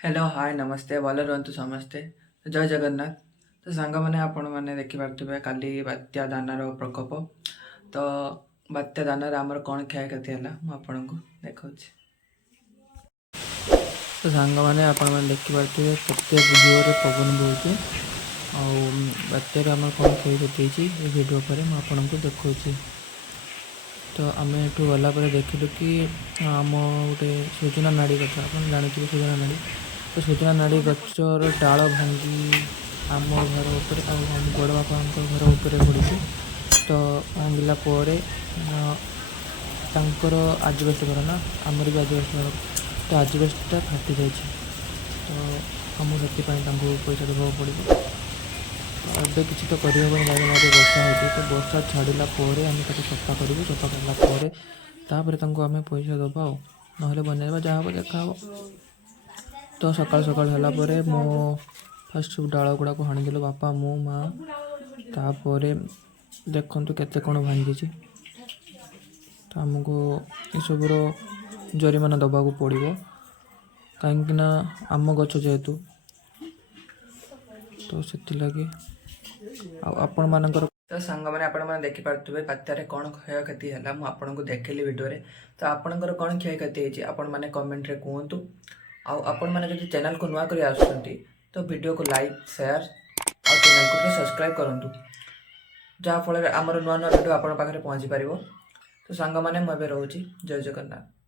Hello hi नमस्ते भल रुहतु समस्ते जय जगन्नाथ। तो सांग मैंने आपण मैंने देखिपे काली बात्या दानार प्रकोप। तो बात्या दानार आमर कौन क्षयक्षति है मुझे देखा। तो सांग मैंने आपण मैंने देखिपे केते जोर पवन बोचे बात्यार आमर कौन क्षयक्षति ये वीडियो पर मुझे देखा। तो आम एठू गला देखिलु कि आम गोटे सूचना नाड़ी कथा आप जानते सूचना नाड़ी। तो सूचना नाड़ी गचर डाल भांगी आम घर उपर आम बड़ बापा घर उपर पड़ी। तो भांगला आजबेस्ट घर ना आमर भी आजबेस्ट घर। तो आजबेस्टा फाटी जाए। तो आमको से पैसा देवाक पड़ो। ଏବେ କିଛି ତ କରିହେବନି କାହିଁକି ନା ଏବେ ବର୍ଷା ହେଉଛି। ତ ବର୍ଷା ଛାଡ଼ିଲା ପରେ ଆମେ ତାକୁ ସଫା କରିବୁ। ସଫା କଲା ପରେ ତାପରେ ତାଙ୍କୁ ଆମେ ପଇସା ଦେବା ଆଉ ନହେଲେ ବନେଇବା ଯାହା ହେବ ଦେଖାହେବ। ତ ସକାଳୁ ସକାଳୁ ହେଲା ପରେ ମୁଁ ଫାର୍ଷ୍ଟ ସବୁ ଡାଳ ଗୁଡ଼ାକୁ ହାଣିଦେଲୁ ବାପା ମୁଁ ମାଆ। ତାପରେ ଦେଖନ୍ତୁ କେତେ କ'ଣ ଭାଙ୍ଗିଛି। ତ ଆମକୁ ଏସବୁର ଜରିମାନା ଦେବାକୁ ପଡ଼ିବ କାହିଁକି ନା ଆମ ଗଛ ଯେହେତୁ। तो से आपण मानकर तो सांग मैंने आपण मैंने देखिपे बात्यार कौन क्षयक्षति है मुझे देखली वीडियो रे। तो आपणकर कौन क्षयक्षति होती आपण मैंने कमेंट रे कहतु। आपण मैंने जो चैनल को नुआ कर आसुँच तो वीडियो को लाइक शेयर और चैनल को सब्सक्राइब करूँ जहाँफल आमर नुआ नुआ वीडियो आपण पाखे पहुँची पार। तो सांग मैंने मुझे रोचे जय जगन्नाथ।